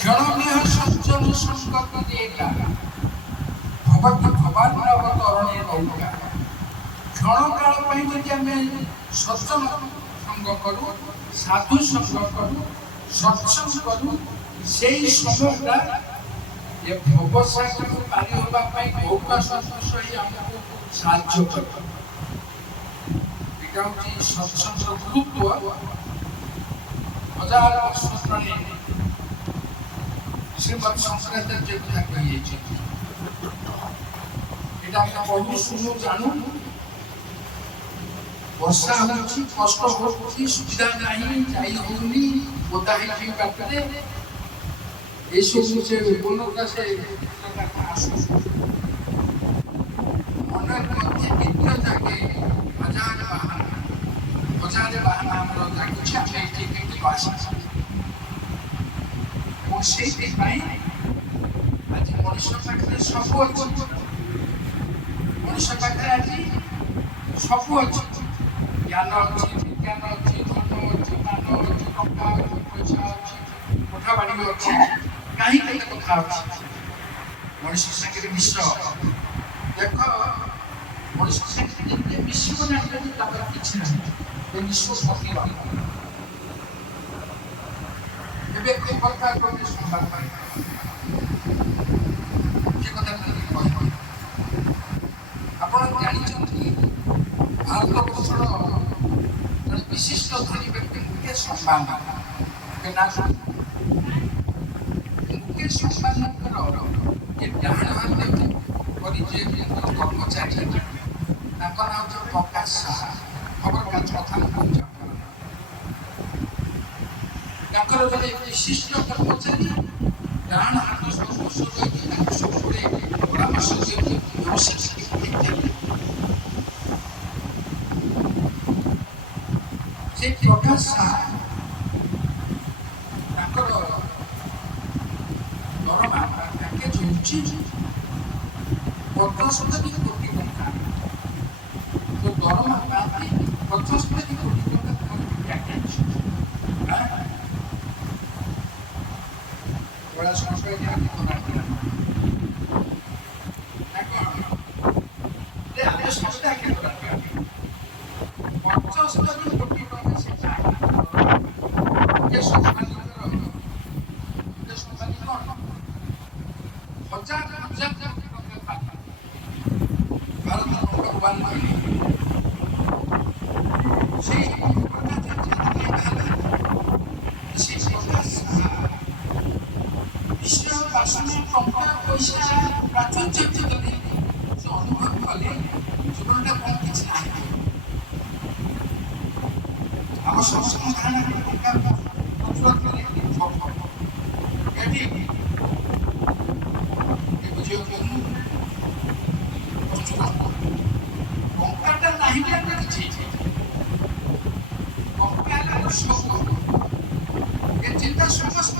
ক্ষণমেহ সজ্জন সংকল্প একা ভবত ভবান্নবতরণে নৌকা। ক্ষণকাল ପାଇଁ ଯଦି ଆମେ ସତ୍ସଙ୍ଗ ସଙ୍ଗ କରୁ, ସାଧୁ ସଙ୍ଗ କରୁ, ସତ୍ସଙ୍ଗ କରୁ, ସେଇ ସମୟଟା ଏ ଭବସାଗରକୁ ପାରି ହେବା ପାଇଁ ନୌକା ସଦୃଶ ହିଁ ଆମକୁ ସାହାଯ୍ୟ କରେ। ଏଇଟା ହେଉଛି ସତ୍ସଙ୍ଗର ଗୁରୁତ୍ୱ। ହଜାର ବର୍ଷ ତଳେ ଶ୍ରୀମଦ୍ ଶଙ୍କରାଚାର୍ଯ୍ୟ କଥା କହିଯାଇଛନ୍ତି। এটা আমরা পড়ু শুনু জানু। ବର୍ଷା ହେଉଛି, କଷ୍ଟ ହେଉଛି, ସୁବିଧା ନାହିଁ, ଯାଇ ହେଉନି, ଓଦା ହେଇକି ବାଟରେ ଏସବୁ ସେ ବୋଲଟା ସେ ଆସୁଛି। ଅନେକ ମଧ୍ୟ ନିତ୍ୟ ଜାଗେ ହଜାର ବାହାନା ଆମର ଜାଗୁଛି, ଆମେ ଏଠି କେମିତି ଆସିଛୁ। ଏବଂ ସେଇଥିପାଇଁ ଆଜି ମଣିଷ ପାଖରେ ସବୁ ଅଛି। ମଣିଷ ପାଖରେ ଆଜି ସବୁ ଅଛି। ଜ୍ଞାନ ଅଛି, ବିଜ୍ଞାନ ଅଛି, ଧନ ଅଛି, ମାନ ଅଛି, ଟଙ୍କା ଅଛି, ପଇସା ଅଛି, କୋଠା ବାଡ଼ି ଅଛି, କାହିଁ କେତେ କଥା ଅଛି। ମଣିଷ ସାଙ୍ଗରେ ମିଶ। ଦେଖ, ମଣିଷ ସାଙ୍ଗରେ ଯେତେ ମିଶିବ ନା ଯଦି ତାପରେ କିଛି ନାହିଁ, ଏ ବିଶ୍ୱ ସଫଳ। ଏବେ କଥା କହିଲେ ସମ୍ବାଦ ପାଇବ। ସେ କଥା କହିବ। ଆପଣ ଜାଣିଛନ୍ତି ଭାରତବର୍ଷର ଜଣେ ବିଶିଷ୍ଟ ଧନୀ ବ୍ୟକ୍ତି ମୁକେଶ ଅମ୍ବାନୀ। ମୁକେଶ ଅମ୍ବାନୀଙ୍କର ଯେ ଡାହାଣ ହାତ କରି ଯେ କର୍ମଚାରୀ, ତାଙ୍କ ନାଁ ହେଉଛି ପ୍ରକାଶ ସାହା। ଖବରକାଗଜ କଥା ମୁଁ କହୁଛି ଆପଣ। ତାଙ୍କର ଜଣେ ବିଶିଷ୍ଟ କର୍ମଚାରୀ ଡାହାଣ ହାତ ସଦୃଶ ରହିଛି, ତାଙ୍କୁ ସବୁବେଳେ ପରାମର୍ଶ ଦିଅନ୍ତି ବ୍ୟବସାୟ ଇତ୍ୟାଦି। ସେ ପ୍ରକାଶ ସାହା ତାଙ୍କର ଦରମା ପ୍ୟାକେଜ ହେଉଛି 75 କୋଟି ଟଙ୍କା। ଦରମା ପାଆନ୍ତି 75 କୋଟି ଟଙ୍କା ପ୍ୟାକେଜ। ଟଙ୍କା ପଇସା ପ୍ରାଚୁର୍ଯ୍ୟ ଯଦି ସେ ଅନୁଭବ କଲେ ଜୀବନଟା କ'ଣ କିଛି ନାହିଁ। ଆମ ସମସ୍ତଙ୍କ ଧାରଣା ଟଙ୍କା ପ୍ରଚୁର କଲେ ଏଠି ଟଙ୍କାଟା ନାହିଁ ବି ଆମେ କିଛି ଟଙ୍କା ସବୁ ଏ ଚିନ୍ତା ସମସ୍ତ